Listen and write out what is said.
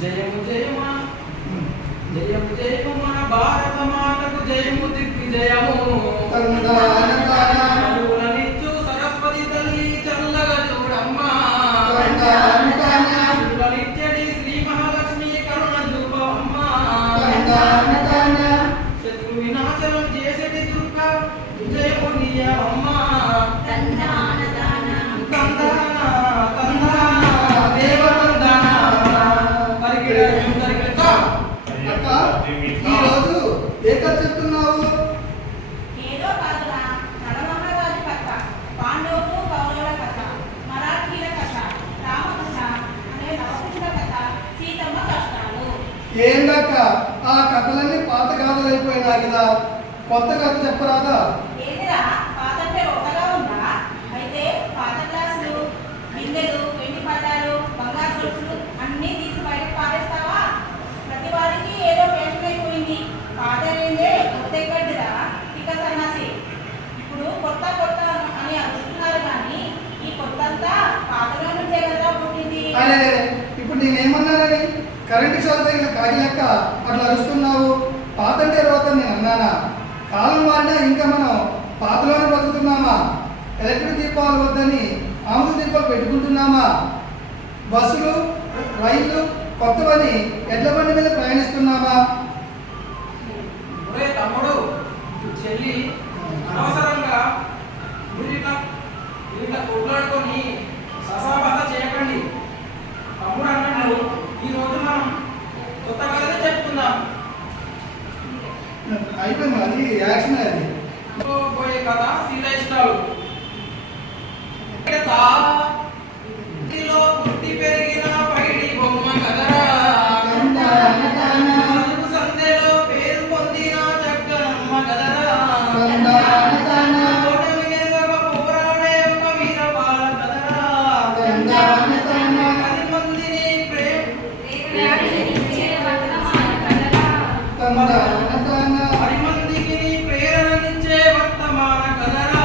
జయము జయమ జయము జయము మన భారత మాతకు జయము దిగ్విజయము కరుణనిచ్చు సరస్వతి తల్లి చల్లగా చూడమ్మా కరుణనిచ్చడి శ్రీ మహాలక్ష్మి కరుణ చూపమ్మా శత్రు వినాశనం చేసేటి దుర్గా విజయము నీయమ్మా చెప్తున్నావు ఏదో కాదురా నడమహారాజు కథ, పాండవులు కౌరవుల కథ, మరాఠీల కథ, రామకథ అనే నవకృష్ణ కథ, సీతమ్మ కష్టాలు. ఏందక్క ఆ కథలన్నీ పాత గాథలైపోయినా కదా, కొత్త కథ చెప్పరాదా? ఏదిరా పాతంటే ఒకగా ఉందా? అయితే పాత గ్లాసులు, బిందెలు, వెండి పట్టాలు, బంగారు గొలుసులు అన్నీ తీసి బయటకు పారేస్తావా? ప్రతి వాడికి ఏదో ఫ్యాషన్ అయిపోయింది. పాతేందే కొత్త ఎక్కడిరా ఇక సన్నాసి. ఇప్పుడు కొత్త కొత్త అని అరుస్తున్నారు కానీ ఈ కొత్త అంతా పాతలో నుంచే కదా పుట్టింది. ఇప్పుడు నేనేమన్నానని కరెంటు షాక్ తగిన కాగి లెక్క అట్లా అరుస్తున్నావు? పాతంటే రోత నేను అన్నానా? కాలం వాడినా ఇంకా మనం పాతలోనే బతుకుతున్నామా? ఎలక్ట్రిక్ దీపాలు వద్దని ఆముద దీపాలు పెట్టుకుంటున్నామా? బస్సులు రైళ్లు కొత్తవని ఎడ్ల బండి మీద ప్రయాణిస్తున్నామా? తమ్ముడు చెల్లి అనవసరంగా వీళ్ళ కొట్లాడుకొని ససాబాస చేయకండి. తమ్ముడు అన్నట్లు ఈ రోజు మనం కొత్త కథనే చెప్పుకుందాం. అయిపోయింది, అది యాక్షన్. అది పోయే కథ శీల ఇష్టాలు. పుట్టి పెరిగిన పైడి బొమ్మ కదరా, సందేలో పేరు పొందిన చక్కనమ్మ కదరా, పోరాడే ఒక వీర బాల కదరా, 10 మందిని ప్రేరణించే వర్తమాన కదరా.